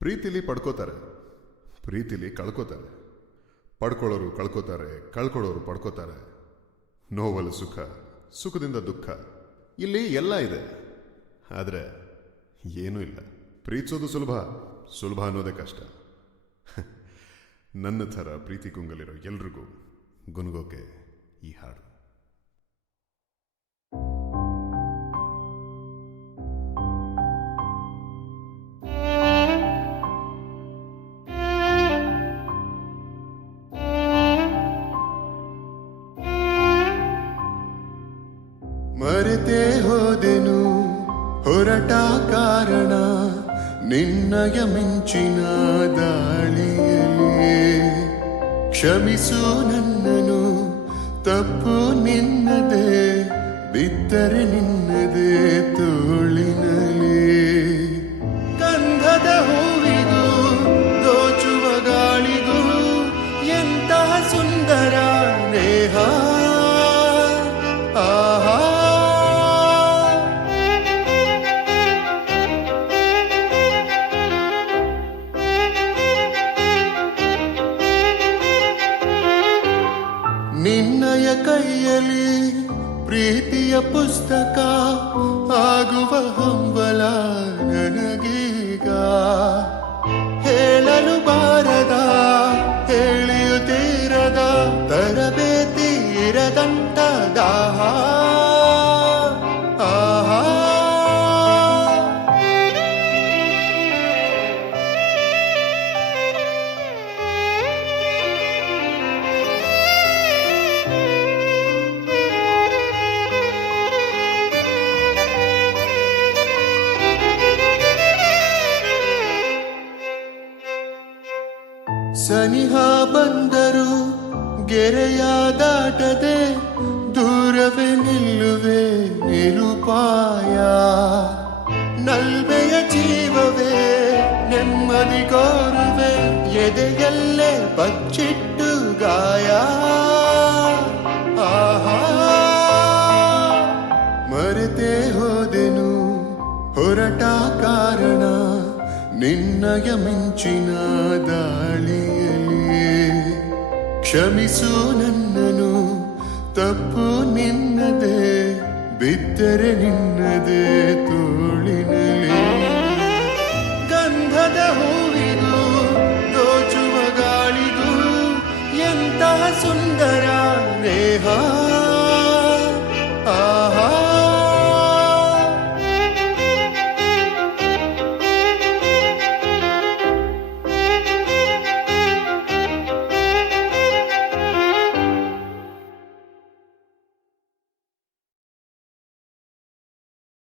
ಪ್ರೀತಿಲಿ ಪಡ್ಕೋತಾರೆ, ಪ್ರೀತಿಲಿ ಕಳ್ಕೋತಾರೆ. ಪಡ್ಕೊಳ್ಳೋರು ಕಳ್ಕೋತಾರೆ, ಕಳ್ಕೊಳ್ಳೋರು ಪಡ್ಕೋತಾರೆ. ನೋವಲ್ಲಿ ಸುಖ, ಸುಖದಿಂದ ದುಃಖ. ಇಲ್ಲಿ ಎಲ್ಲ ಇದೆ, ಆದರೆ ಏನೂ ಇಲ್ಲ. ಪ್ರೀತಿಸೋದು ಸುಲಭ, ಸುಲಭ ಅನ್ನೋದೇ ಕಷ್ಟ. ನನ್ನ ಥರ ಪ್ರೀತಿ ಗುಂಗಲಿರೋ ಎಲ್ರಿಗೂ ಗುನುಗೋಕೆ ಈ ಹಾಡು. ಮರೆತೇ ಹೋದೆನು ಹೊರಟ ಕಾರಣ ನಿನ್ನಯ ಮಿಂಚಿನ ದಾಳಿಯಲ್ಲಿ. ಕ್ಷಮಿಸು ನನ್ನನು, ತಪ್ಪು ನಿನ್ನದೇ, ಬಿದ್ದರೆ ನಿನ್ನದೇ ತೋಳಿನಲ್ಲಿ. ಗಂಧದ ಹೂವಿಗೂ ದೋಚುವ ಗಾಳಿಗೂ ಎಂತಹ ಸುಂದರ ನೇಹ. ಆಹಾ, ನಿನ್ನಯ ಕೈಯಲ್ಲಿ ಪ್ರೀತಿಯ ಪುಸ್ತಕ ಆಗುವ ಹಂಬಲ ನನಗೀಗ. ಹೇಳಲು ಬಾರದ, ಹೇಳಿಯುತ್ತೀರದ, ತರಬೇತಿ ಇರದಂತ ದಾಹ. ಆಹಾ, ಸನಿಹ ಬಂದರು ಗೆರೆಯ ದಾಟದೆ, ದೂರವೇ ನಿಲ್ಲುವೆ ನಿರುಪಾಯ. ನಲ್ಮೆಯ ಜೀವವೇ ನೆಮ್ಮದಿ ಕೋರುವೆ, ಎದೆಯಲ್ಲೇ ಬಚ್ಚಿಟ್ಟು ಗಾಯ. ಆಹಾ, ಮರೆತೇ ಹೋದೆನು ಹೊರಟ ಕಾರಣ ನಿನ್ನಯ ಮಿಂಚಿನ ದಾಳಿಯಲ್ಲಿ. ಕ್ಷಮಿಸು ನನ್ನನು, ತಪ್ಪು ನಿನ್ನದೇ, ಬಿದ್ದರೆ ನಿನ್ನದೇ ತೋಳಿನಲ್ಲಿ. ಗಂಧದ ಹೂವಿಗೂ ದೋಚುವ ಗಾಳಿಗೂ ಎಂತಹ ಸುಂದರ ನೇಹ.